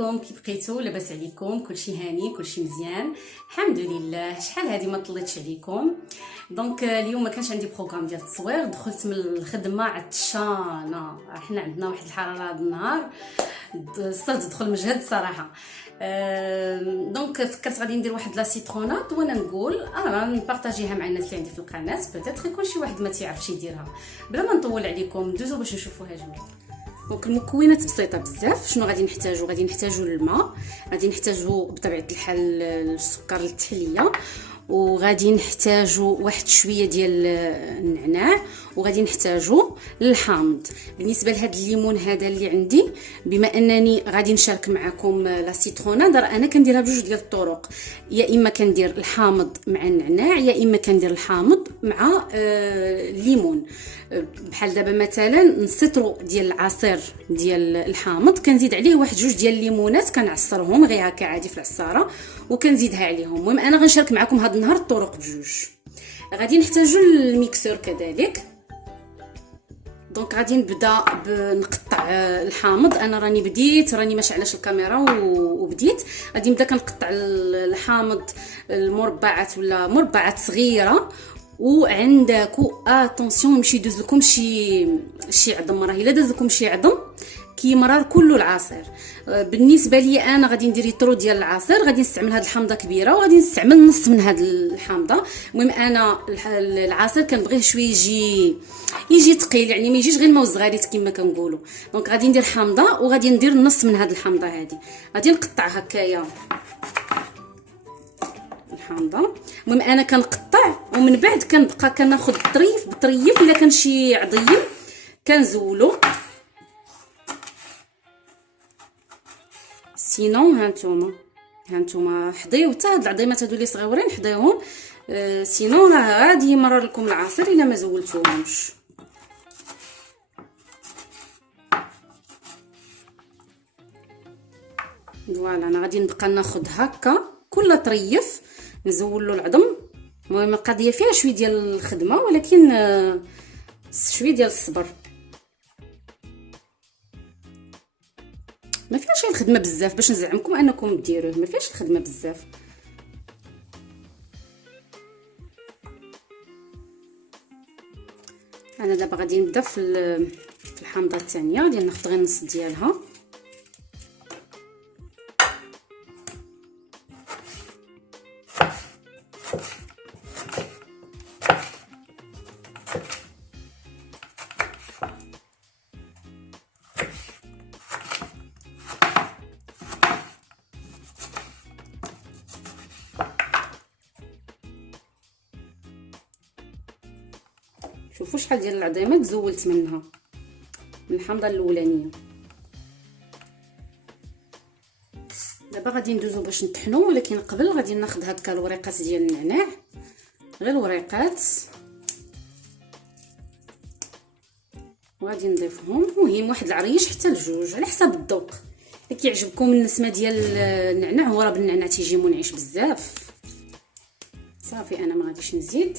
عليكم؟ كي بقيتو؟ لاباس عليكم؟ كلشي هاني؟ كلشي مزيان؟ الحمد لله. شحال هادي ما طليتش عليكم. دونك اليوم ما كانش عندي بروغرام ديال التصوير، دخلت من الخدمه عطشانه. احنا عندنا واحد الحراره هذا النهار صاد تدخل مجهد صراحه. دونك فكرت غادي ندير واحد لا سيترونات وانا نقول نبارطاجيها مع الناس اللي عندي في القناه، بيتيت يكون شي واحد ما تيعرفش يديرها. بلا ما نطول عليكم ندوزو باش نشوفوها جميله. دونك المكونات بسيطه بزاف. شنو غادي نحتاجو؟ غادي نحتاجو الماء، غادي نحتاجو بطبيعه الحال السكر للتحليه، وغادي نحتاجو واحد شويه ديال النعناع، وغادي نحتاجو الحامض. بالنسبه لهذا الليمون هذا اللي عندي، بما انني غادي نشارك معكم لا سيترونا، انا كنديرها بجوج ديال الطرق. يا اما كندير الحامض مع النعناع، يا اما كندير الحامض مع الليمون. بحال دابا مثلا نسطرو ديال العصير ديال الحامض، كنزيد عليه واحد جوج ديال الليمونات كنعصرهم غير هكا عادي في العصاره وكنزيدها عليهم. المهم انا غنشارك معكم هذا النهار الطرق بجوج. غادي نحتاجو الميكسور كذلك. دونك غادي نبدا بنقطع الحامض. انا راني ما شعلاش الكاميرا وبديت. غادي نبدا كنقطع الحامض المربعات ولا مربعات صغيره. وعندكم اتونسيون يمشي يدوز لكم شي عظم، راه الا داز لكم شي عظم كيمرر كله العصير. بالنسبه لي انا غادي ندير يطرو ديال العصير، غادي نستعمل هاد الحامضه كبيره وغادي نستعمل نص من هاد الحامضه. المهم انا العصير كنبغيه شويه يجي ثقيل، يعني ما يجيش غير الماء والزغاريت كما كنقولوا. دونك غادي ندير حامضه وغادي ندير نص من هاد الحامضه هذه. غادي نقطع هكايا الحامضه. المهم انا كنقطع ومن بعد كنبقى كناخذ طريف بطريف. الا كان شي عضيم كنزولو، سينون هانتوما حضيو حتى هاد العظيمات هادو اللي صغيورين حضيوهم، سينون راه غادي يمرر لكم العصير الا ما زولتوهمش. فوالا انا غادي نبقى ناخذ هكا كل طريف نزول له العظم. المهم القضيه فيها شويه ديال الخدمه، ولكن شويه ديال الصبر. ما فيهاش الخدمه بزاف باش نزعمكم انكم ديروه، ما فيهاش الخدمه بزاف. انا دابا غادي نبدا في الحامضه الثانيه. غادي ناخذ غير نص ديالها. شوفوا شحال ديال العظيمات زولت منها من الحامضه الاولانيه. دابا غادي ندوزو باش نطحنو، ولكن قبل غادي ناخذ هكا الوريقات ديال النعناع، غير الوريقات، وغادي نضيفهم. مهم واحد العريش حتى لجوج على حسب الذوق. اللي كيعجبكم النسمه ديال النعناع، هو راه بالنعناع تيجي منعش بزاف. صافي انا ما غاديش نزيد،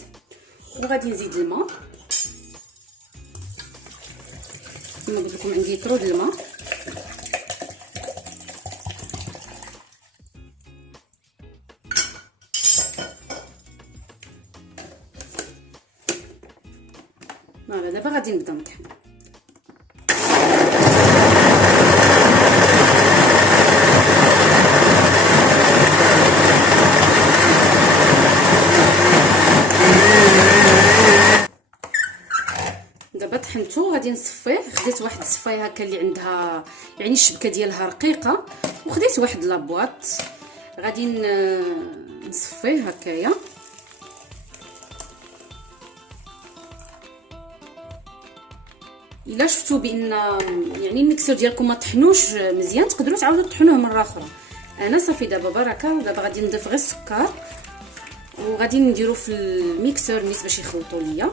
وغادي نزيد الماء. كما قلت لكم عندي طرود الماء. فوالا دابا غادي نبدا نطحن. دابا طحنتو غادي نصفيه. خديت واحد الصفايه هكا اللي عندها يعني الشبكه ديالها رقيقه، وخديت واحد لابواط غادي نصفيه هكايا. الا شفتوا بان يعني الميكسور ديالكم ما طحنوش مزيان، تقدروا تعاودوا تطحنوه مره اخرى. انا صافي دابا بركه. دابا غادي نضيف غير السكر وغادي نديرو في الميكسور نيت باش يخلطوا ليا.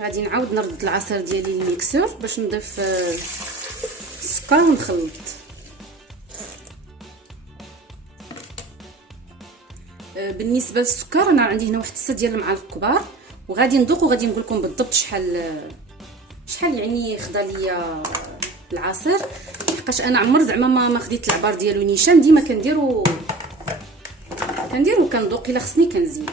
غادي نعاود نرد العصير ديالي للميكسور باش نضيف السكر ونخلط. بالنسبه للسكر انا عندي هنا واحد 6 ديال المعالق كبار، وغادي ندوق وغادي نقول لكم بالضبط شحال يعني خدا ليا العصير، لحقاش انا عمر زعما ما خديت العبار ديالو نيشان، ديما كنديرو كندوق، الا خصني كنزيد.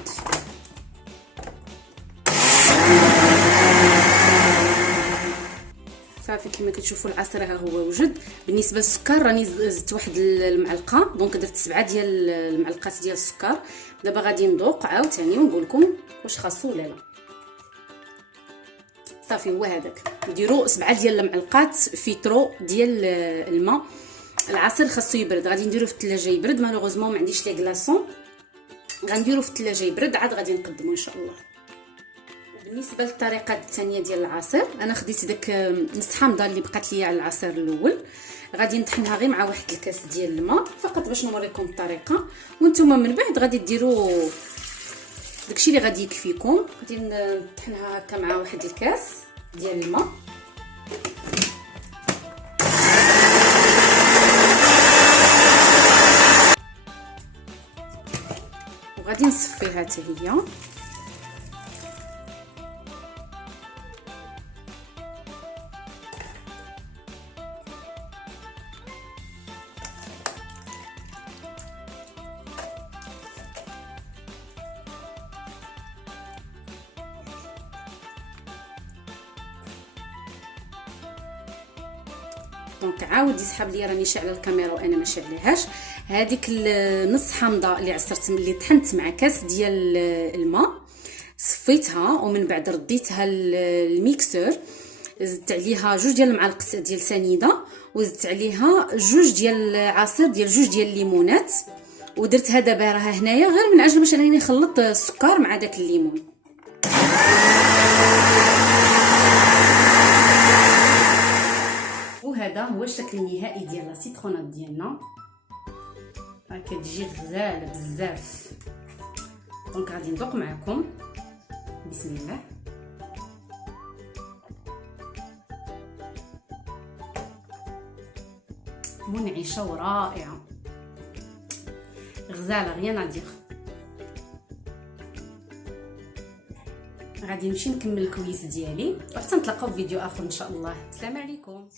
صافي كما كتشوفوا العصير ها هو وجد. بالنسبه للسكر راني زدت واحد المعلقه، دونك درت 7 ديال المعلقات ديال السكر. دابا غادي ندوق عاوتاني ونقول لكم واش خاصو ولا لا. صافي هو هذاك، نديروا 7 ديال المعلقات فيترو ديال الماء. العصير خاصو يبرد، غادي نديرو في الثلاجه يبرد، مالوغوزمون ما عنديش لي كلاصون، غنديرو في الثلاجه يبرد عاد غادي نقدمو ان شاء الله. بالنسبه للطريقه الثانيه ديال العصير، انا خديت داك نص حامضه اللي بقات ليا على العصير الاول، غادي نطحنها غير مع واحد الكاس ديال الماء فقط باش نوريكم الطريقه، وانتم من بعد غادي ديروا داكشي اللي غادي يكفيكم. غادي نطحنها هكا مع واحد الكاس ديال الماء، وغادي نصفيها حتى هي. دونك عاود يسحب لي، راني شاعله الكاميرا وانا ما شعلهاش. هذيك نص حامضه اللي عصرت اللي طحنت مع كاس ديال الماء، صفيتها ومن بعد رديتها للميكسور، زدت عليها 2 ديال المعالق ديال سنيده، وزدت عليها 2 ديال عصير ديال 2 ديال الليمونات، ودرتها دابا راها هنايا غير من اجل باش راني نخلط السكر مع داك الليمون. وهذا هو الشكل النهائي ديال لا سيترونات ديالنا، راه كتجي غزاله بزاف. دونك غادي ندوق معكم، بسم الله. منعشه ورائعه، غزاله غيان ادير. غادي نمشي نكمل الكويس ديالي، وحتى نتلاقاو في فيديو اخر ان شاء الله. السلام عليكم.